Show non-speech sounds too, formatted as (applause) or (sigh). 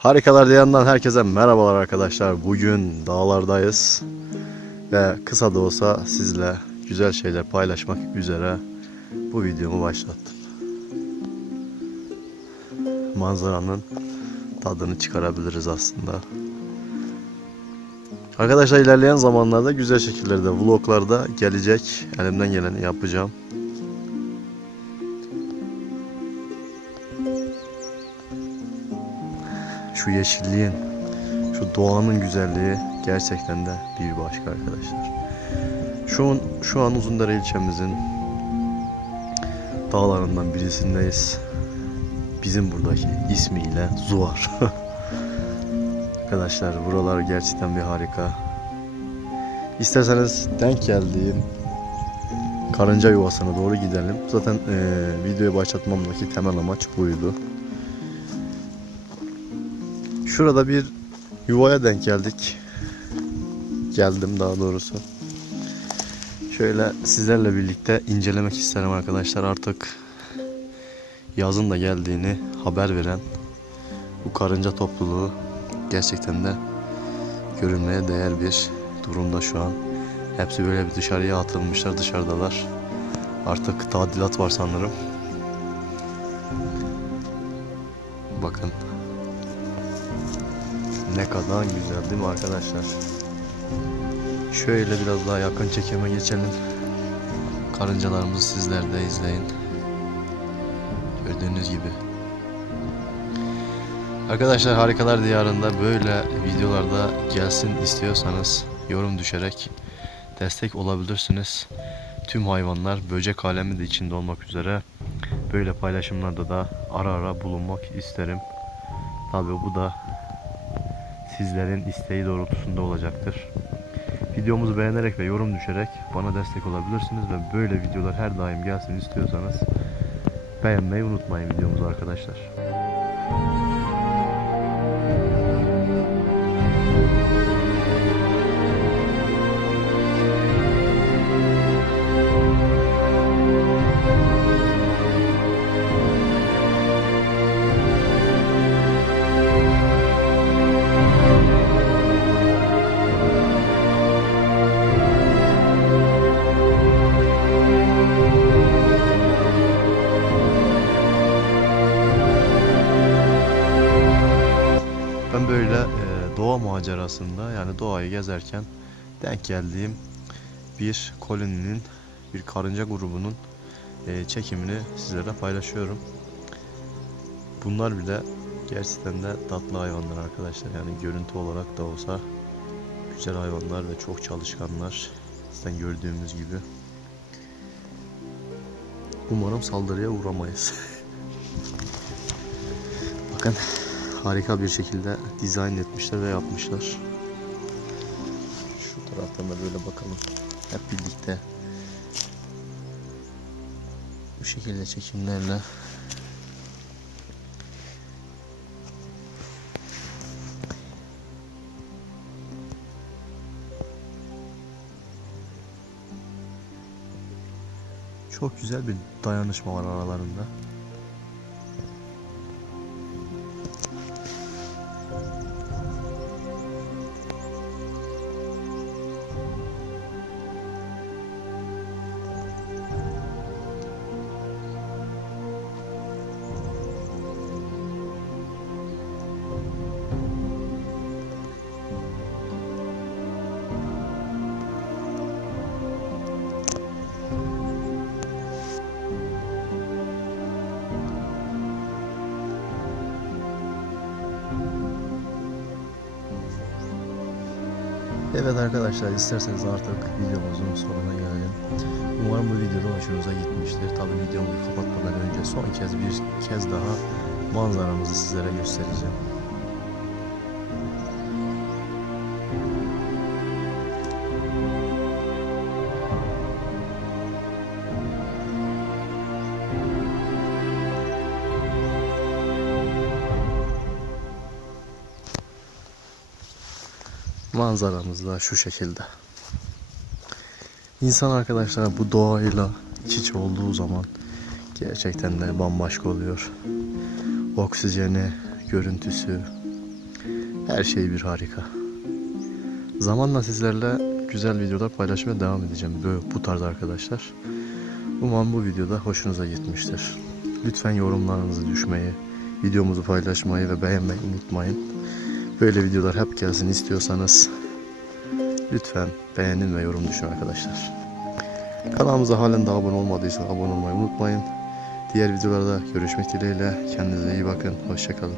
Harikalar Diyan'dan herkese merhabalar arkadaşlar. Bugün dağlardayız. Ve kısa da olsa sizle güzel şeyler paylaşmak üzere bu videomu başlattım. Manzaranın tadını çıkarabiliriz aslında. Arkadaşlar ilerleyen zamanlarda güzel şekillerde vloglarda gelecek. Elimden geleni yapacağım. Şu yeşilliğin, şu doğanın güzelliği gerçekten de bir başka arkadaşlar. Şu an, şu an Uzundere ilçemizin dağlarından birisindeyiz. Bizim buradaki ismiyle Zuvar. (laughs) arkadaşlar buralar gerçekten bir harika. İsterseniz denk geldiğim karınca yuvasına doğru gidelim. Zaten eee videoyu başlatmamdaki temel amaç buydu. Şurada bir yuvaya denk geldik. Geldim daha doğrusu. Şöyle sizlerle birlikte incelemek isterim arkadaşlar. Artık yazın da geldiğini haber veren bu karınca topluluğu gerçekten de görülmeye değer bir durumda şu an. Hepsi böyle bir dışarıya atılmışlar dışarıdalar. Artık tadilat var sanırım. Bakın ne kadar güzel değil mi arkadaşlar? Şöyle biraz daha yakın çekime geçelim. Karıncalarımızı sizler de izleyin. Gördüğünüz gibi. Arkadaşlar Harikalar Diyarı'nda böyle videolarda gelsin istiyorsanız yorum düşerek destek olabilirsiniz. Tüm hayvanlar böcek alemi de içinde olmak üzere böyle paylaşımlarda da ara ara bulunmak isterim. Tabii bu da sizlerin isteği doğrultusunda olacaktır. Videomuzu beğenerek ve yorum düşerek bana destek olabilirsiniz ve böyle videolar her daim gelsin istiyorsanız beğenmeyi unutmayın videomuzu arkadaşlar. Ben böyle e, doğa macerasında yani doğayı gezerken denk geldiğim bir koloninin, bir karınca grubunun e, çekimini sizlere paylaşıyorum. Bunlar bile gerçekten de tatlı hayvanlar arkadaşlar. Yani görüntü olarak da olsa güzel hayvanlar ve çok çalışkanlar. Zaten gördüğümüz gibi. Umarım saldırıya uğramayız. (laughs) Bakın harika bir şekilde dizayn etmişler ve yapmışlar. Şu taraftan da böyle bakalım. Hep birlikte bu şekilde çekimlerle çok güzel bir dayanışma var aralarında. Evet arkadaşlar isterseniz artık videomuzun sonuna gelelim. Umarım bu videoda hoşunuza gitmiştir. Tabi videomu kapatmadan önce son kez bir kez daha manzaramızı sizlere göstereceğim. Manzaramız da şu şekilde. İnsan arkadaşlar bu doğayla iç içe olduğu zaman gerçekten de bambaşka oluyor. Oksijeni, görüntüsü, Her şey bir harika. Zamanla sizlerle güzel videolar paylaşmaya devam edeceğim. Böyle bu tarz arkadaşlar. Umarım bu videoda hoşunuza gitmiştir. Lütfen yorumlarınızı düşmeyi, videomuzu paylaşmayı ve beğenmeyi unutmayın. Böyle videolar hep gelsin istiyorsanız lütfen beğenin ve yorum düşün arkadaşlar. Kanalımıza halen daha abone olmadıysanız abone olmayı unutmayın. Diğer videolarda görüşmek dileğiyle. Kendinize iyi bakın. Hoşçakalın.